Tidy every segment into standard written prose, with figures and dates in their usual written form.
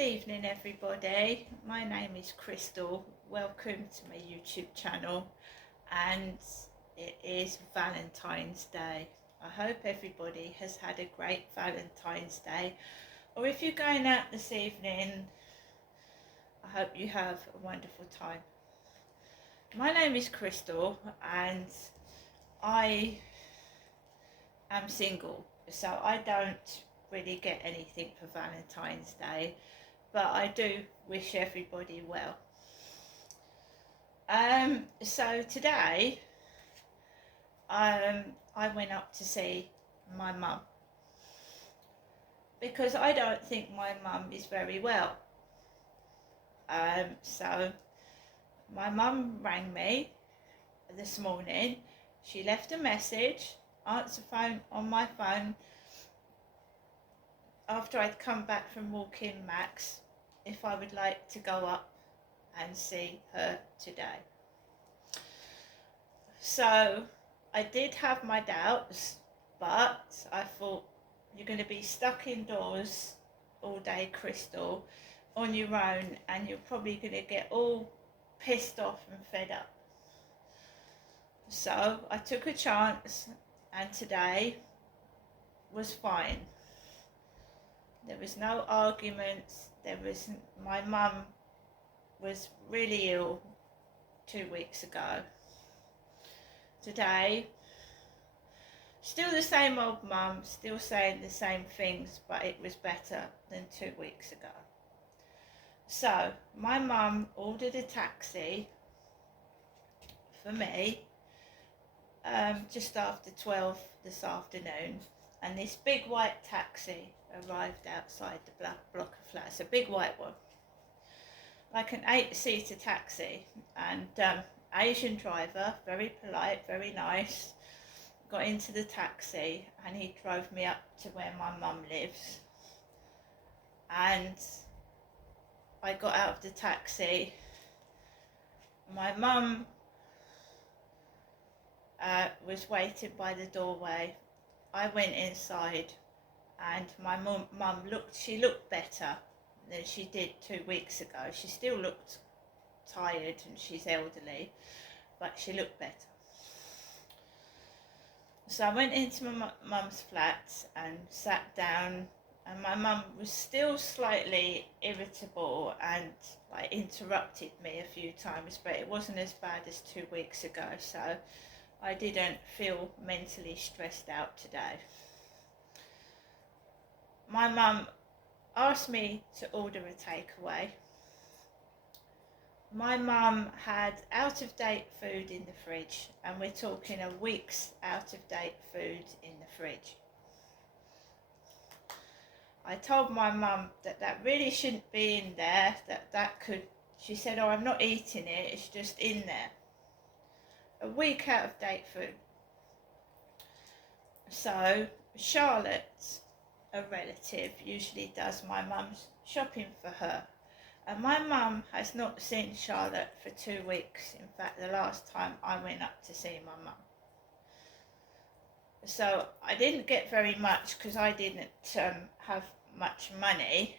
evening everybody, my name is Crystal. Welcome to my YouTube channel, and it is Valentine's Day. I hope everybody has had a great Valentine's Day, or if you're going out this evening, I hope you have a wonderful time. My name is Crystal and I am single, so I don't really get anything for Valentine's Day, but I do wish everybody well. So today I went up to see my mum because I don't think my mum is very well. So my mum rang me this morning. She left a message, answer phone on my phone, after I'd come back from walking Max, if I would like to go up and see her today. So I did have my doubts, but I thought, you're going to be stuck indoors all day, Crystal, on your own, and you're probably going to get all pissed off and fed up. So I took a chance, and today was fine. There was no arguments. My mum was really ill 2 weeks ago. Today, still the same old mum, still saying the same things, but it was better than 2 weeks ago. So my mum ordered a taxi for me just after 12 this afternoon, and this big white taxi arrived outside the block of flats, a big white one, like an 8-seater taxi, and Asian driver, very polite, very nice, got into the taxi and he drove me up to where my mum lives, and I got out of the taxi. My mum was waiting by the doorway. I went inside, and my mum looked better than she did 2 weeks ago. She still looked tired and she's elderly, but she looked better. So I went into my mum's flat and sat down, and my mum was still slightly irritable and like interrupted me a few times, but it wasn't as bad as 2 weeks ago, so I didn't feel mentally stressed out today. My mum asked me to order a takeaway. My mum had out-of-date food in the fridge, and we're talking a week's out-of-date food in the fridge. I told my mum that really shouldn't be in there, she said, oh, I'm not eating it, it's just in there. A week out-of-date food. So Charlotte, a relative, usually does my mum's shopping for her, and my mum has not seen Charlotte for 2 weeks. In fact, the last time I went up to see my mum. So I didn't get very much because I didn't have much money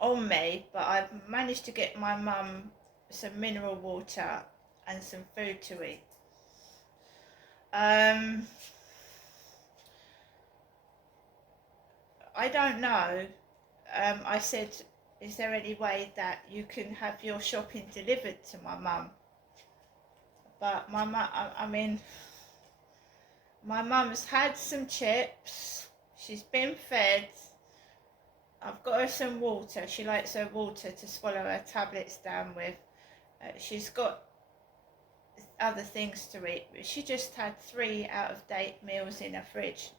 on me, but I've managed to get my mum some mineral water and some food to eat. I don't know. I said, is there any way that you can have your shopping delivered to my mum? But my mum, my mum's had some chips, she's been fed, I've got her some water, she likes her water to swallow her tablets down with, she's got other things to eat, but she just had 3 out-of-date meals in her fridge.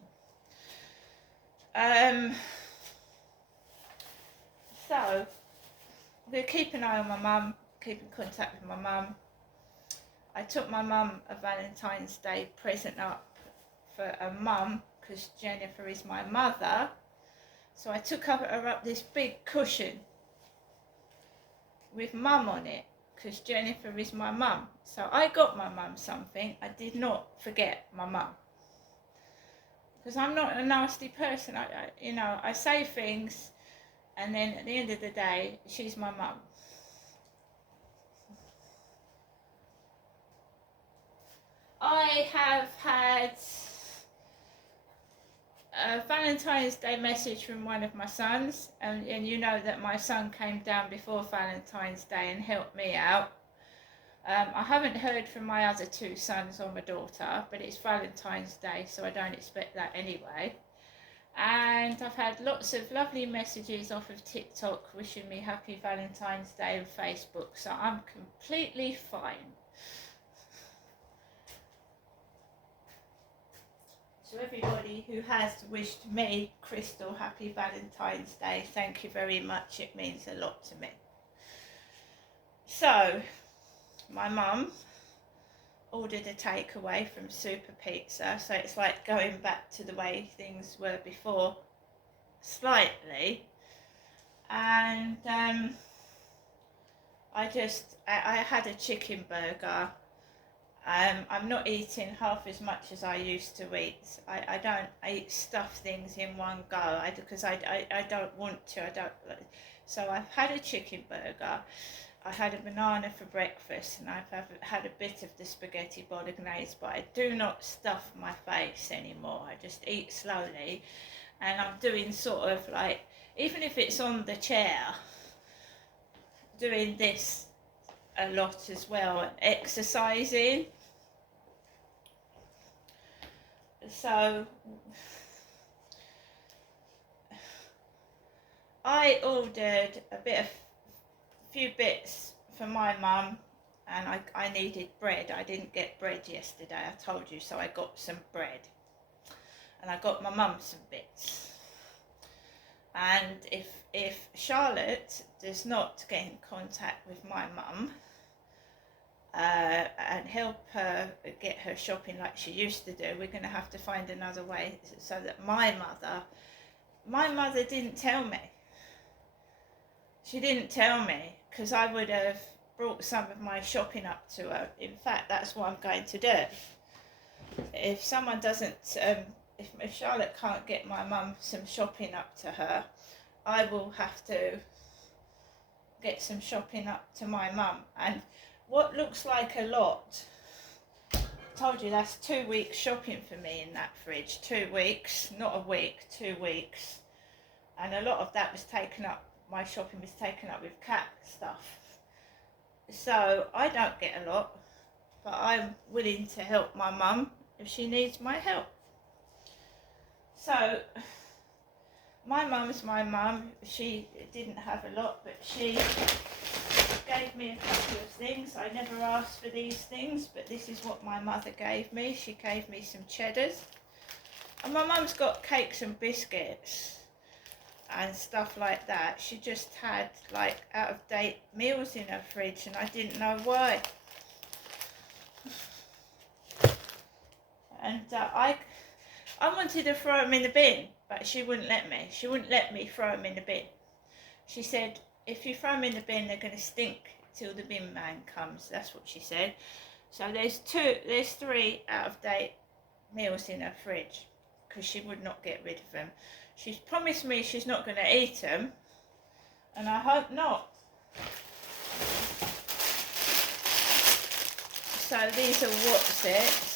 So we'll keep an eye on my mum, keep in contact with my mum. I took my mum a Valentine's Day present up for a mum, because Jennifer is my mother, so I took her up this big cushion with mum on it, because Jennifer is my mum. So I got my mum something. I did not forget my mum, because I'm not a nasty person. I say things And then at the end of the day, she's my mum. I have had a Valentine's Day message from one of my sons, and you know that my son came down before Valentine's Day and helped me out. I haven't heard from my other two sons or my daughter, but it's Valentine's Day, so I don't expect that anyway. And I've had lots of lovely messages off of TikTok wishing me happy Valentine's Day and Facebook, so I'm completely fine. So everybody who has wished me, Crystal, happy Valentine's Day, thank you very much. It means a lot to me. So, my mum ordered a takeaway from Super Pizza, so it's like going back to the way things were before, slightly. And I had a chicken burger. I'm not eating half as much as I used to eat. I don't eat stuff things in one go because I don't want to. So I've had a chicken burger. I had a banana for breakfast, and I've had a bit of the spaghetti bolognese, but I do not stuff my face anymore. I just eat slowly, and I'm doing sort of like, even if it's on the chair, doing this a lot as well, and exercising. So I ordered a few bits for my mum, and I needed bread. I didn't get bread yesterday, I told you, so I got some bread. And I got my mum some bits. And if Charlotte does not get in contact with my mum and help her get her shopping like she used to do, we're going to have to find another way so that my mother didn't tell me. She didn't tell me, because I would have brought some of my shopping up to her. In fact, that's what I'm going to do. If someone doesn't, if Charlotte can't get my mum some shopping up to her, I will have to get some shopping up to my mum. And what looks like a lot, I told you that's 2 weeks shopping for me in that fridge. 2 weeks, not a week, 2 weeks. And a lot of that was taken up, my shopping was taken up with cat stuff. So I don't get a lot, but I'm willing to help my mum if she needs my help. So my mum's my mum. She didn't have a lot, but she gave me a couple of things. I never asked for these things, but this is what my mother gave me. She gave me some cheddars. And my mum's got cakes and biscuits and stuff like that. She just had like out of date meals in her fridge, and I didn't know why. And I wanted to throw them in the bin, but she wouldn't let me. She wouldn't let me throw them in the bin. She said, if you throw them in the bin, they're going to stink till the bin man comes. That's what she said. So there's 3 out of date meals in her fridge, because she would not get rid of them. She's promised me she's not going to eat them, and I hope not. So these are Wotsits.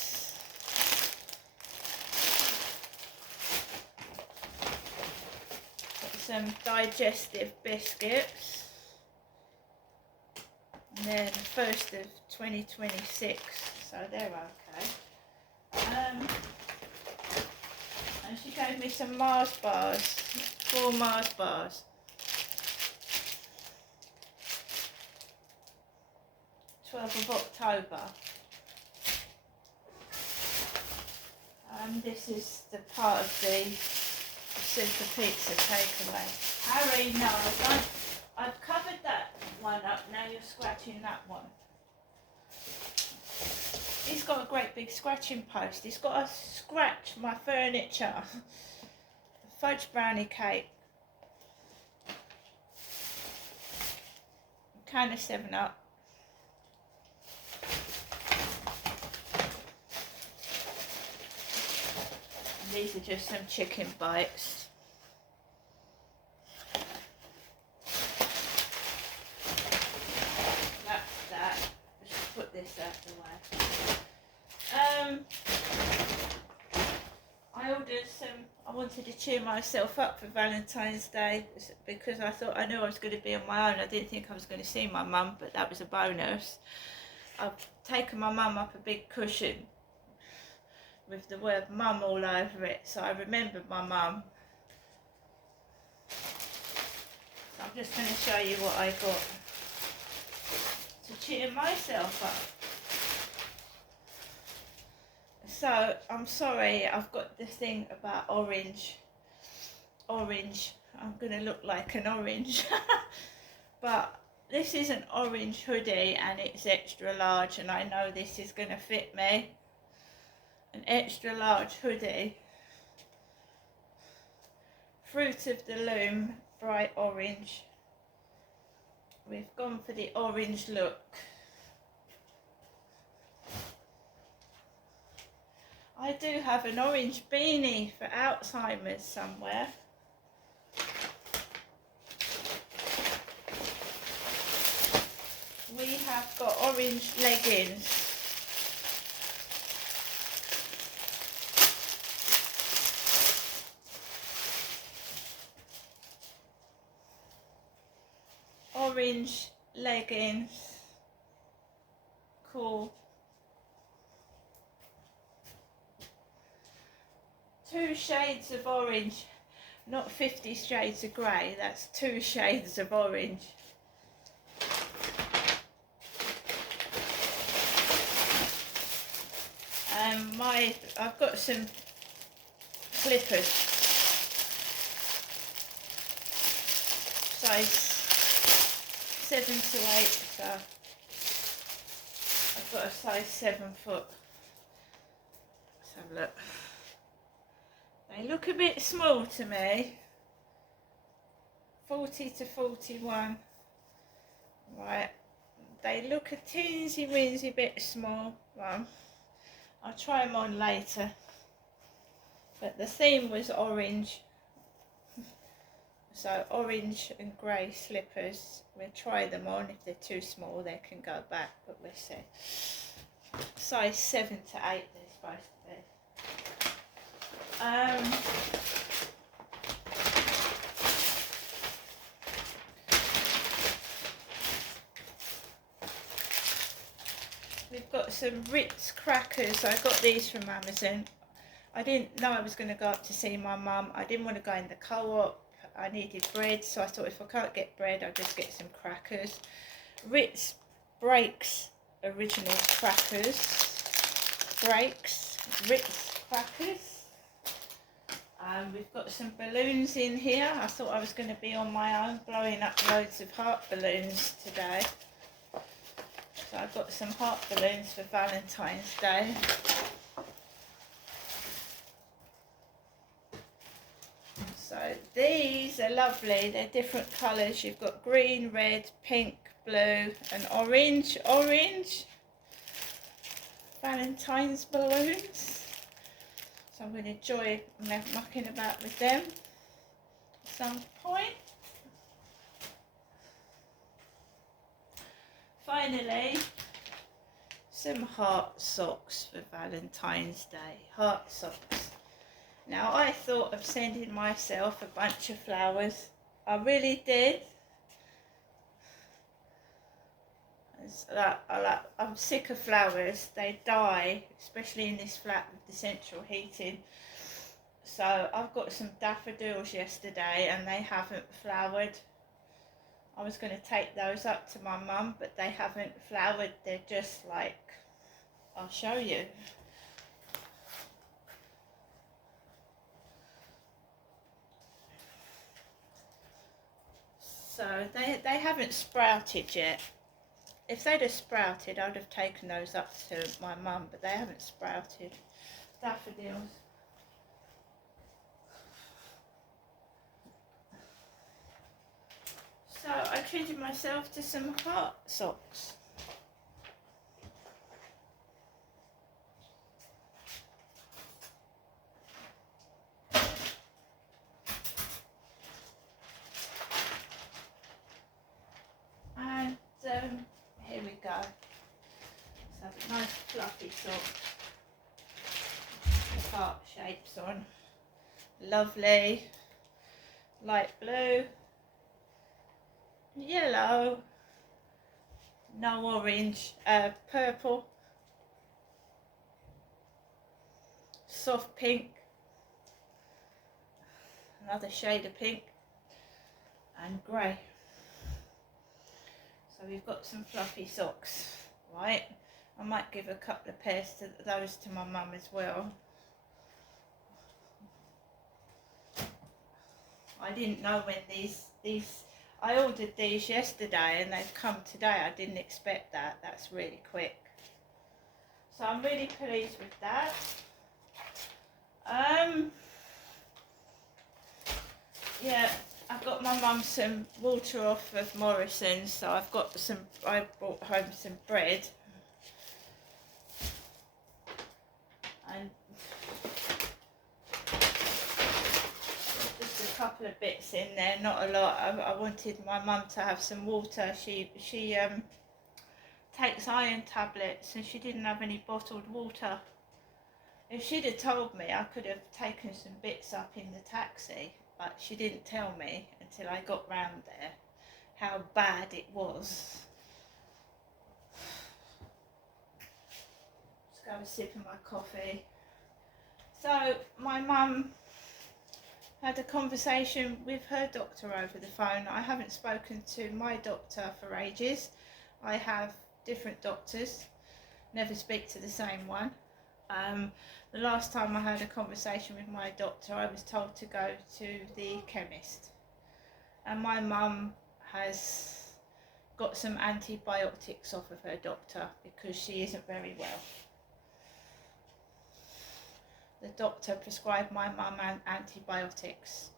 Some digestive biscuits. And they're the first of 2026, so they're okay. And she gave me some Mars bars, 4 Mars bars. 12th of October. This is the part of the Super Pizza takeaway. Harry, no, I don't. I've covered that one up, now you're scratching that one. He's got a great big scratching post. He's got to scratch my furniture. Fudge brownie cake. Can of 7-Up. And these are just some chicken bites. this out the way. I ordered some, I wanted to cheer myself up for Valentine's Day because I knew I was going to be on my own. I didn't think I was going to see my mum, but that was a bonus. I've taken my mum up a big cushion with the word mum all over it, so I remembered my mum. So I'm just going to show you what I got to cheer myself up. So, I'm sorry, I've got this thing about orange. Orange, I'm going to look like an orange. But this is an orange hoodie and it's extra large, and I know this is going to fit me. An extra large hoodie. Fruit of the Loom, bright orange. We've gone for the orange look. I do have an orange beanie for Alzheimer's somewhere. We have got orange leggings. Orange leggings. Cool. 2 shades of orange, not 50 shades of grey, that's 2 shades of orange. I've got some slippers, size 7 to 8, so I've got a size 7 foot. Let's have a look. They look a bit small to me. 40 to 41. Right. They look a teensy weensy bit small. Well, I'll try them on later. But the theme was orange. So orange and grey slippers. We'll try them on. If they're too small, they can go back, but we'll see. Size 7 to 8 they're supposed to be. We've got some Ritz crackers. I got these from Amazon. I didn't know I was going to go up to see my mum. I didn't want to go in the co-op. I needed bread, so I thought if I can't get bread, I'll just get some crackers. Ritz Breaks original crackers. Breaks Ritz crackers. We've got some balloons in here. I thought I was going to be on my own, blowing up loads of heart balloons today. So I've got some heart balloons for Valentine's Day. So these are lovely. They're different colours. You've got green, red, pink, blue and orange. Orange. Valentine's balloons. So I'm going to enjoy mucking about with them at some point. Finally, some heart socks for Valentine's Day. Heart socks. Now I thought of sending myself a bunch of flowers. I really did. I'm sick of flowers. They die, especially in this flat with the central heating. So I've got some daffodils yesterday and they haven't flowered. I was going to take those up to my mum, but they haven't flowered. They're just like, I'll show you. So they haven't sprouted yet. If they'd have sprouted, I'd have taken those up to my mum, but they haven't sprouted. Daffodils. So I treated myself to some heart socks. And here we go. sock. Heart shapes on. Lovely. Light blue. Yellow. No orange. Purple. Soft pink. Another shade of pink. And grey. So we've got some fluffy socks, right? I might give a couple of pairs to those to my mum as well. I didn't know when these I ordered these yesterday and they've come today. I didn't expect that. That's really quick. So I'm really pleased with that. Yeah, I've got my mum some water off of Morrison's, so I brought home some bread. And just a couple of bits in there, not a lot. I wanted my mum to have some water. She takes iron tablets and she didn't have any bottled water. If she'd have told me, I could have taken some bits up in the taxi, but she didn't tell me until I got round there how bad it was. Just go and sip of my coffee. So my mum had a conversation with her doctor over the phone. I haven't spoken to my doctor for ages. I have different doctors, never speak to the same one. The last time I had a conversation with my doctor, I was told to go to the chemist. And my mum has got some antibiotics off of her doctor because she isn't very well. The doctor prescribed my mum antibiotics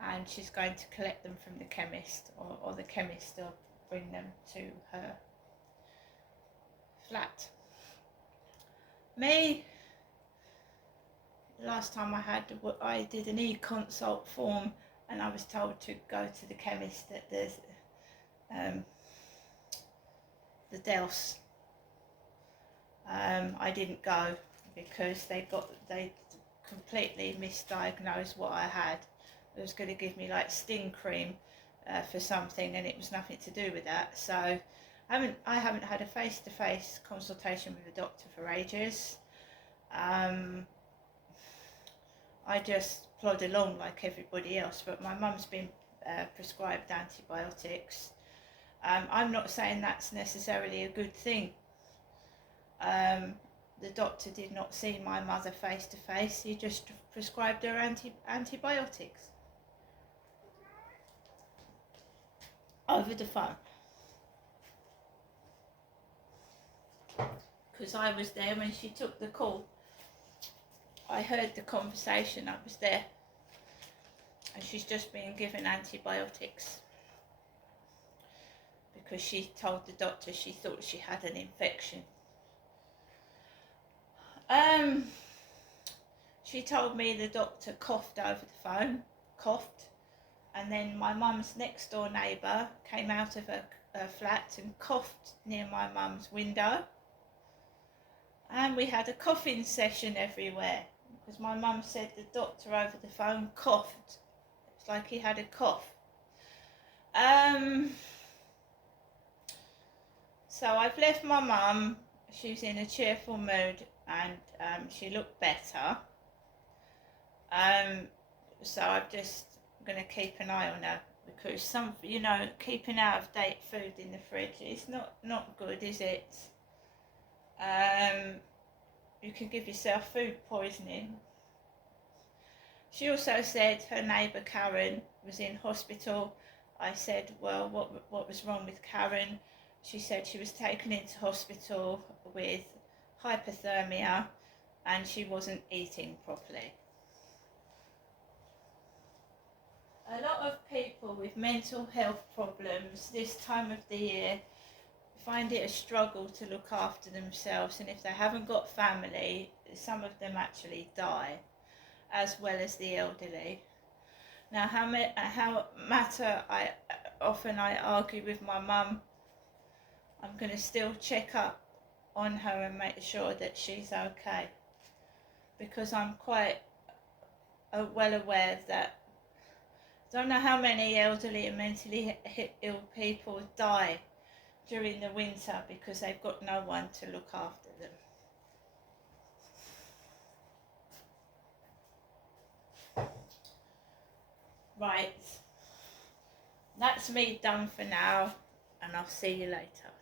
and she's going to collect them from the chemist, or the chemist will bring them to her flat. Me, last time I did an e-consult form and I was told to go to the chemist at the Dells. I didn't go because they completely misdiagnosed what I had. It was going to give me like sting cream for something, and it was nothing to do with that. So I haven't had a face-to-face consultation with a doctor for ages. I just plod along like everybody else, but my mum's been prescribed antibiotics. I'm not saying that's necessarily a good thing. The doctor did not see my mother face to face. He just prescribed her antibiotics over the phone. Because I was there when she took the call. I heard the conversation, I was there. And she's just been given antibiotics. Because she told the doctor she thought she had an infection. She told me the doctor coughed over the phone, and then my mum's next door neighbour came out of her flat and coughed near my mum's window. And we had a coughing session everywhere, because my mum said the doctor over the phone coughed. It's like he had a cough. So I've left my mum. She was in a cheerful mood and she looked better. So I'm just going to keep an eye on her, because keeping out of date food in the fridge is not good, is it? You can give yourself food poisoning. She also said her neighbour Karen was in hospital. I said, well, what was wrong with Karen? She said she was taken into hospital with hypothermia and she wasn't eating properly. A lot of people with mental health problems this time of the year find it a struggle to look after themselves, and if they haven't got family, some of them actually die, as well as the elderly. Now, I often argue with my mum, I'm going to still check up on her and make sure that she's okay, because I'm quite well aware that I don't know how many elderly and mentally ill people die during the winter because they've got no one to look after them. Right, that's me done for now, and I'll see you later.